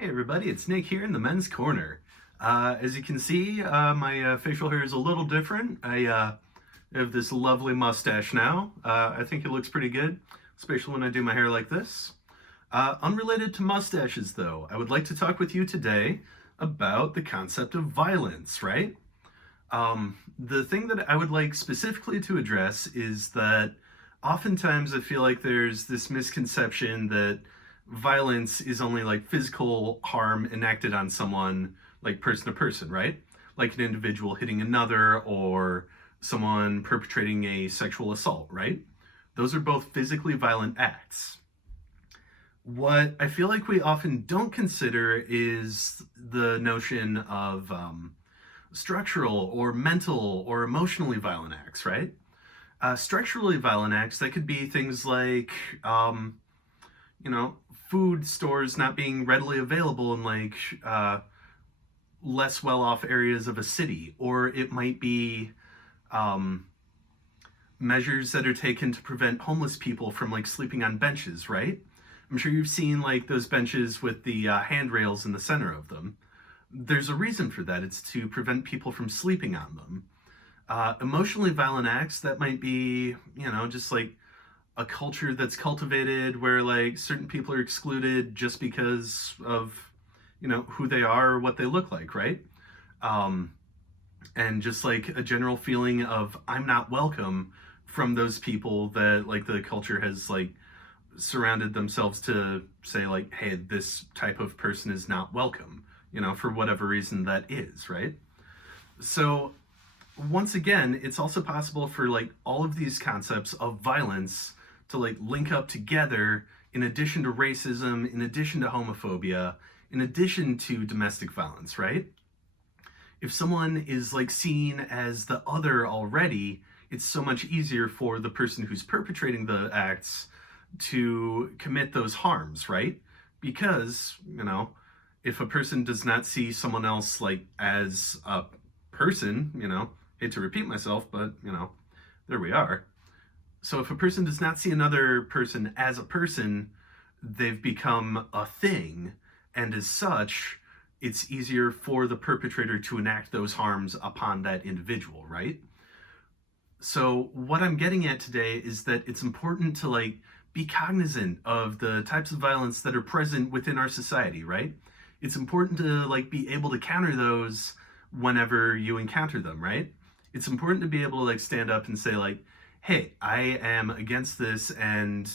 Hey everybody, it's Nick here in the Men's Corner. As you can see, my facial hair is a little different. I have this lovely mustache now. I think it looks pretty good, especially when I do my hair like this. Unrelated to mustaches though, I would like to talk with you today about the concept of violence, right? The thing that I would like specifically to address is that oftentimes I feel like there's this misconception that violence is only like physical harm enacted on someone, like person to person, right? Like an individual hitting another or someone perpetrating a sexual assault, right? Those are both physically violent acts. What I feel like we often don't consider is the notion of structural or mental or emotionally violent acts, right? Structurally violent acts, that could be things like, you know, food stores not being readily available in like less well-off areas of a city, or it might be measures that are taken to prevent homeless people from like sleeping on benches, right? I'm sure you've seen like those benches with the handrails in the center of them. There's a reason for that. It's to prevent people from sleeping on them. Emotionally violent acts, that might be, just like a culture that's cultivated where like certain people are excluded just because of, who they are or what they look like, right? And just like a general feeling of I'm not welcome from those people that like the culture has like surrounded themselves to say like, hey, this type of person is not welcome, for whatever reason that is, right? So once again, it's also possible for like all of these concepts of violence to like link up together in addition to racism, in addition to homophobia, in addition to domestic violence, right? If someone is like seen as the other already, it's so much easier for the person who's perpetrating the acts to commit those harms, right? Because, if a person does not see someone else like as a person, hate to repeat myself, but, there we are. So if a person does not see another person as a person, they've become a thing, and as such, it's easier for the perpetrator to enact those harms upon that individual, right? So what I'm getting at today is that it's important to like be cognizant of the types of violence that are present within our society, right? It's important to like be able to counter those whenever you encounter them, right? It's important to be able to like stand up and say like, hey, I am against this, and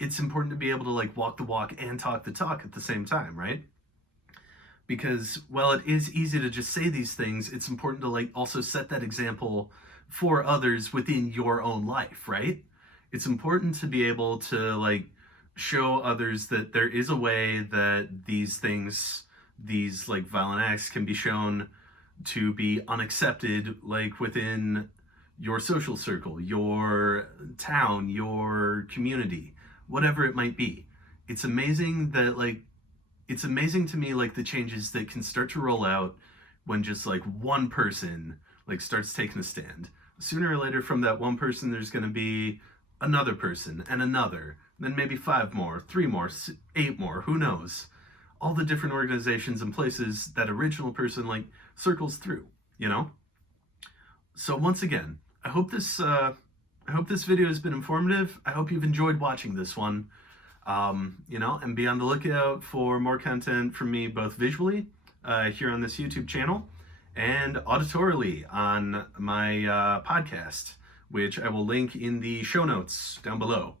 it's important to be able to like walk the walk and talk the talk at the same time, right? Because while it is easy to just say these things, it's important to like also set that example for others within your own life, right? It's important to be able to like show others that there is a way that these things, these like violent acts can be shown to be unaccepted, like within your social circle, your town, your community, whatever it might be. It's amazing that like, it's amazing to me like the changes that can start to roll out when just like one person like starts taking a stand. Sooner or later from that one person, there's going to be another person and another, then maybe 5 more, 3 more, 8 more, who knows? All the different organizations and places that original person like circles through, So once again, I hope this video has been informative. I hope you've enjoyed watching this one. And be on the lookout for more content from me, both visually here on this YouTube channel and auditorily on my podcast, which I will link in the show notes down below.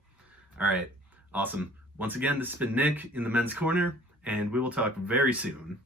All right, awesome. Once again, this has been Nick in the Men's Corner, and we will talk very soon.